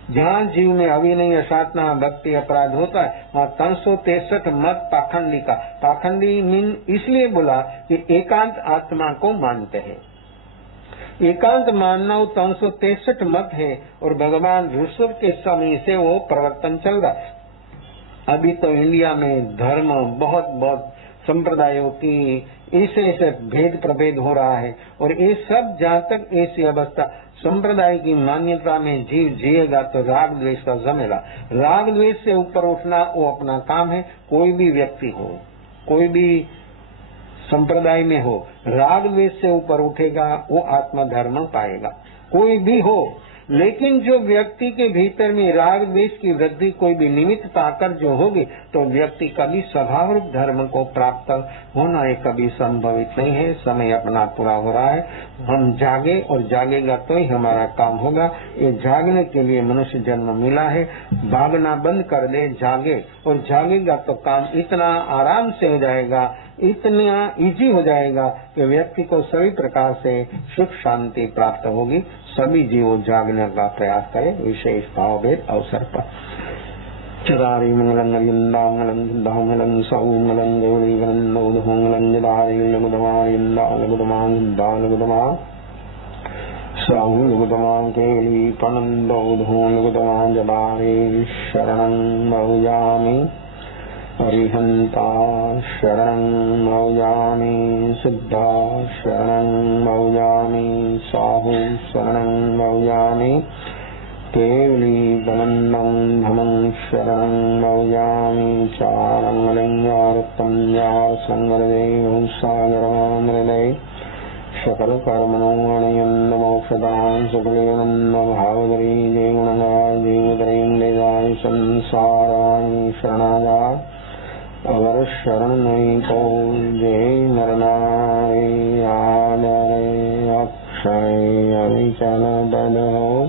जहाँ जीव में अविनय, असाधना, भक्ति, अपराध होता है वहाँ 363 मत पाखंडी का। पाखंडी मीन इसलिए बोला कि एकांत आत्मा को मानते हैं। एकांत मानना 363 मत है, और भगवान ऋषभ के समय से वो प्रवर्तन चल रहा है। अभी तो इंडिया में धर्म बहुत बहुत संप्रदायों की ऐसे भेद प्रभेद हो रहा है, और ये सब जहाँ तक ऐसी अवस्था संप्रदाय की मान्यता में जीव जिएगा तो राग द्वेष का जमेगा। राग द्वेष से ऊपर उठना वो अपना काम है। कोई भी व्यक्ति हो, कोई भी संप्रदाय में हो, राग द्वेष से ऊपर उठेगा वो आत्मा धर्म पाएगा, कोई भी हो। लेकिन जो व्यक्ति के भीतर में राग द्वेष की वृद्धि कोई भी निमित्त पाकर जो होगी तो व्यक्ति कभी स्वभाव रूप धर्म को प्राप्त होना है कभी संभवित नहीं है। समय अपना पूरा हो रहा है, हम जागे और जागेगा तो ही हमारा काम होगा। ये जागने के लिए मनुष्य जन्म मिला है। भागना बंद कर दे, जागे, और जागेगा तो काम इतना आराम से हो जाएगा, इतना इजी हो जाएगा कि व्यक्ति को सभी प्रकार से सुख शांति प्राप्त होगी। सभी जीवों जागने का प्रयास करें विशेष भाव भेद अवसर पर। चदारी मंगलम नलिंदांगलम दांगलम सौमलम देवलीवनोदहोंगलम जदारी लगुदमा साहुलुगुदमा केली पनंदोदहोंगुदमा जदारी शरणं भजामि अरिहंता शरणं मौयामि, सिद्धा शरणं मौयामि, साहु शरणं मौयामि, केवली बलन्दं धमं शरणं मौयामि, चारंगलिंगारतं या संगरदेव सागरमामृतये, सकल कर्मणो अणयन्नमोक्षदां सुखलेनन्न भावदरी देवगुणगाय देवतरेन्द्रदाय संसाराय शरणागाय अगर शरण नहीं तो जय नरनारी आदरे अक्षय अविचल बल हो